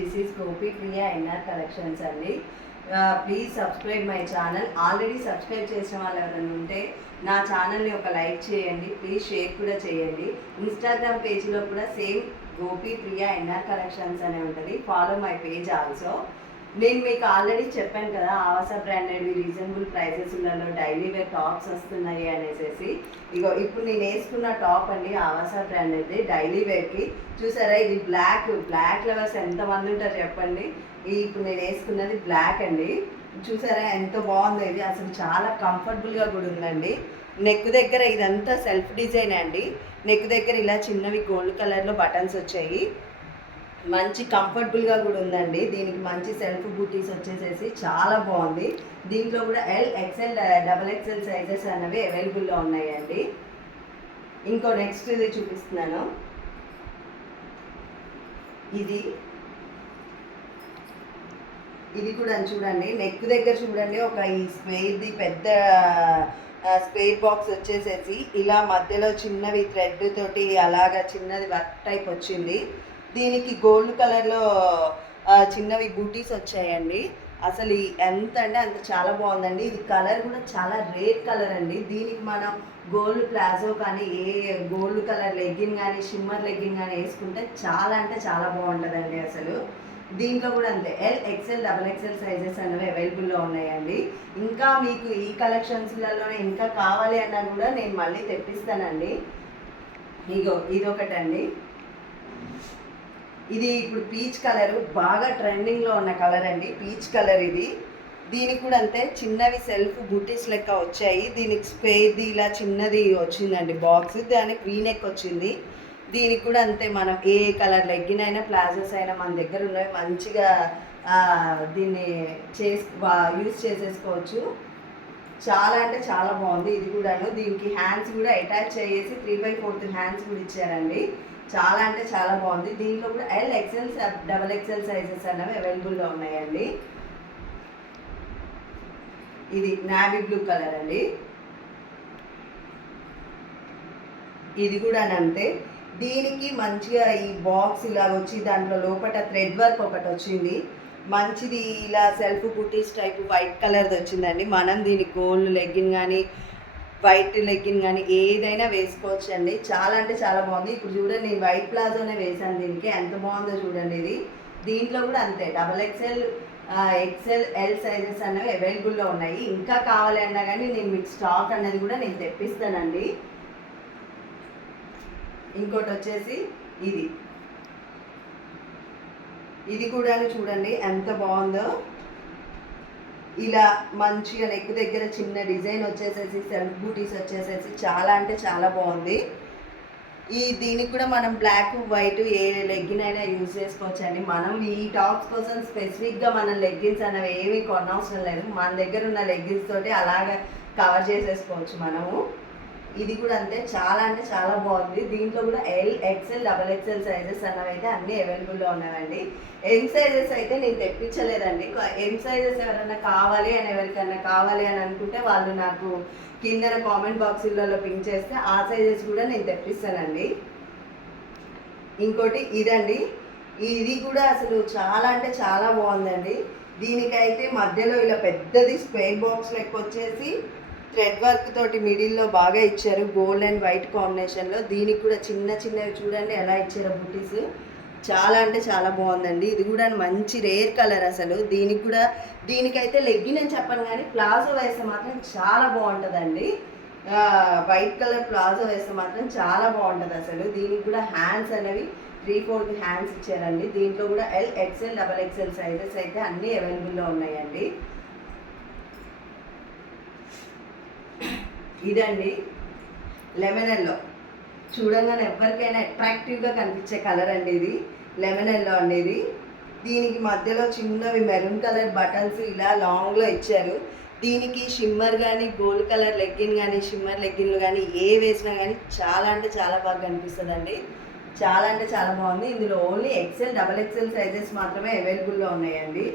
This is Gopi Priya NR collections అండి. Please subscribe my channel. Already subscribe చేసిన వాళ్ళు ఎవరైనా ఉంటే నా ఛానల్ని ఒక లైక్ చేయండి, ప్లీజ్ షేర్ కూడా చేయండి. ఇన్స్టాగ్రామ్ పేజ్లో కూడా same Gopi Priya NR collections అనే ఉంటుంది. Follow my page also. నేను మీకు ఆల్రెడీ చెప్పాను కదా, ఆవాస బ్రాండెడ్ రీజనబుల్ ప్రైజెస్లలో డైలీ వేర్ టాప్స్ వస్తున్నాయి అనేసి. ఇగో ఇప్పుడు నేను వేసుకున్న టాప్ అండి ఆవాస బ్రాండెడ్ డైలీ వేర్కి. చూసారా, ఇది బ్లాక్ లవర్స్ ఎంతమంది ఉంటారు చెప్పండి. ఇప్పుడు నేను వేసుకున్నది బ్లాక్ అండి. చూసారా ఎంత బాగుందో, ఇది అసలు చాలా కంఫర్టబుల్గా కూడా ఉందండి. నెక్ దగ్గర ఇదంతా సెల్ఫ్ డిజైన్ అండి. నెక్ దగ్గర ఇలా చిన్నవి గోల్డ్ కలర్లో బటన్స్ వచ్చాయి. మంచి కంఫర్టబుల్గా కూడా ఉందండి. దీనికి మంచి సెల్ఫ్ బూటీస్ వచ్చేసేసి చాలా బాగుంది. దీంట్లో కూడా L, XL, double XL sizes అన్నవి అవైలబుల్లో ఉన్నాయండి. ఇంకో నెక్స్ట్ ఇది చూపిస్తున్నాను. ఇది కూడా చూడండి, నెక్ దగ్గర చూడండి ఒక ఈ స్క్వేర్ది పెద్ద స్క్వేర్ బాక్స్ వచ్చేసేసి ఇలా మధ్యలో చిన్నవి థ్రెడ్ తోటి అలాగా చిన్నది వర్క్ టైప్ వచ్చింది. దీనికి గోల్డ్ కలర్లో చిన్నవి బూటీస్ వచ్చాయండి. అసలు ఎంత అంటే అంత చాలా బాగుందండి. ఇది కలర్ కూడా చాలా రేర్ కలర్ అండి. దీనికి మనం గోల్డ్ ప్లాజో కానీ గోల్డ్ కలర్ లెగ్గిన్ కానీ షిమ్మర్ లెగ్గిన్ కానీ వేసుకుంటే చాలా అంటే చాలా బాగుంటుందండి. అసలు దీంట్లో కూడా అంతే L, XL, double XL sizes అనేవి అవైలబుల్లో ఉన్నాయండి. ఇంకా మీకు ఈ కలెక్షన్స్లలోనే ఇంకా కావాలి అన్నా కూడా నేను మళ్ళీ తెప్పిస్తానండి. ఇదొకటండి. ఇది ఇప్పుడు పీచ్ కలరు బాగా ట్రెండింగ్లో ఉన్న కలర్ అండి, పీచ్ కలర్ ఇది. దీనికి కూడా అంతే చిన్నవి సెల్ఫ్ బూటీస్ లెక్క వచ్చాయి. దీనికి స్పేర్ది ఇలా చిన్నది వచ్చిందండి బాక్స్, దానికి వీనెక్ వచ్చింది. దీనికి కూడా అంతే మనం ఏ కలర్ లెగ్గిన్ అయినా ప్లాజోస్ అయినా మన దగ్గర ఉన్నవి మంచిగా దీన్ని యూజ్ చేసేసుకోవచ్చు. చాలా అంటే చాలా బాగుంది ఇది కూడాను. దీనికి హ్యాండ్స్ కూడా అటాచ్ చేసి 3/4 హ్యాండ్స్ కూడా ఇచ్చారండి. చాలా అంటే చాలా బాగుంది. దీంట్లో కూడా L, XL, double XL sizes అనేవి అవైలబుల్లో ఉన్నాయండి. ఇది నావీ బ్లూ కలర్ అండి. ఇది కూడా అంతే. దీనికి మంచిగా ఈ బాక్స్ ఇలా వచ్చి దాంట్లో లోపల థ్రెడ్ వర్క్ ఒకటి వచ్చింది. మంచిది ఇలా సెల్ఫ్ బూటీస్ టైప్ వైట్ కలర్ది వచ్చిందండి. మనం దీనికి గోల్డ్ లెగ్గిన్ కానీ వైట్ లెగ్గిన్ కానీ ఏదైనా వేసుకోవచ్చు అండి. చాలా అంటే చాలా బాగుంది. ఇప్పుడు చూడండి, నేను వైట్ ప్లాజోనే వేసాను దీనికి, ఎంత బాగుందో చూడండి ఇది. దీంట్లో కూడా అంతే double XL, XL, L sizes అనేవి అవైలబుల్లో ఉన్నాయి. ఇంకా కావాలి అన్నా కానీ నేను మీకు స్టాక్ అనేది కూడా నేను తెప్పిస్తానండి. ఇంకోటి వచ్చేసి ఇది కూడా చూడండి ఎంత బాగుందో. ఇలా మంచిగా నెక్ దగ్గర చిన్న డిజైన్ వచ్చేసేసి సెల్ఫ్ బూటీస్ వచ్చేసేసి చాలా అంటే చాలా బాగుంది. దీనికి కూడా మనం బ్లాక్, వైట్ ఏ లెగ్గిన్ అయినా యూజ్ చేసుకోవచ్చు అండి. మనం ఈ టాప్స్ కోసం స్పెసిఫిక్గా మనం లెగ్గిన్స్ అనేవి ఏమీ కొనవసరం లేదు. మన దగ్గర ఉన్న లెగ్గిన్స్ తోటి అలాగా కవర్ చేసేసుకోవచ్చు మనము. ఇది కూడా అంతే చాలా అంటే చాలా బాగుంది. దీంట్లో కూడా L, XL, double XL sizes అన్నవి అయితే అన్నీ అవైలబుల్లో ఉన్నాయండి. ఎం సైజెస్ అయితే నేను తెప్పించలేదండి. ఎం సైజెస్ ఎవరైనా ఎవరికైనా కావాలి అని అనుకుంటే వాళ్ళు నాకు కింద కామెంట్ బాక్సులలో పింక్ చేస్తే ఆ సైజెస్ కూడా నేను తెప్పిస్తానండి. ఇంకోటి ఇదండి. ఇది కూడా అసలు చాలా అంటే చాలా బాగుందండి. దీనికైతే మధ్యలో ఇలా పెద్దది స్క్వేర్ బాక్స్ లెక్క వచ్చేసి థ్రెడ్ వర్క్ తోటి మిడిల్లో బాగా ఇచ్చారు, గోల్డ్ అండ్ వైట్ కాంబినేషన్లో. దీనికి కూడా చిన్న చిన్నవి చూడండి ఎలా ఇచ్చారో బుటీస్. చాలా అంటే చాలా బాగుందండి. ఇది కూడా మంచి రేర్ కలర్ అసలు. దీనికైతే లెగ్గిన్ అని చెప్పను కానీ ప్లాజో వేస్తే మాత్రం చాలా బాగుంటుందండి. వైట్ కలర్ ప్లాజో వేస్తే మాత్రం చాలా బాగుంటుంది అసలు. దీనికి కూడా హ్యాండ్స్ అనేవి 3/4 హ్యాండ్స్ ఇచ్చారండి. దీంట్లో కూడా L, XL, double XL sizes అయితే అన్నీ అవైలబుల్లో ఉన్నాయండి. ఇదండి లెమన్ ఎల్లో. చూడంగానే ఎవరికైనా అట్రాక్టివ్గా కనిపించే కలర్ అండి ఇది. లెమన్ ఎల్లో అండి ఇది. దీనికి మధ్యలో చిన్నవి మెరూన్ కలర్ బటన్స్ ఇలా లాంగ్లో ఇచ్చారు. దీనికి షిమ్మర్ కానీ గోల్డ్ కలర్ లెగ్గిన్ కానీ షిమ్మర్ లెగ్గిన్లు కానీ ఏ వేసినా కానీ చాలా అంటే చాలా బాగా కనిపిస్తుందండి. చాలా అంటే చాలా బాగుంది. ఇందులో only XL, double XL sizes మాత్రమే అవైలబుల్లో ఉన్నాయండి.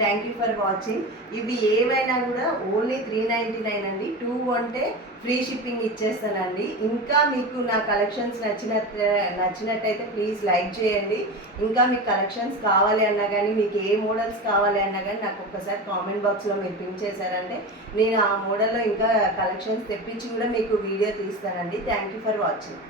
Thank you for watching. ఇవి ఏవైనా కూడా ఓన్లీ 399 అండి. 2 అంటే ఫ్రీ షిప్పింగ్ ఇచ్చేస్తానండి. ఇంకా మీకు నా కలెక్షన్స్ నచ్చినట్టయితే ప్లీజ్ లైక్ చేయండి. ఇంకా మీకు కలెక్షన్స్ కావాలి అన్నా కానీ, మీకు ఏ మోడల్స్ కావాలి అన్నా కానీ నాకు ఒక్కసారి కామెంట్ బాక్స్లో మీరు పింక్ చేశారంటే నేను ఆ మోడల్లో ఇంకా కలెక్షన్స్ తెప్పించి కూడా మీకు వీడియో తీస్తానండి. Thank you for watching.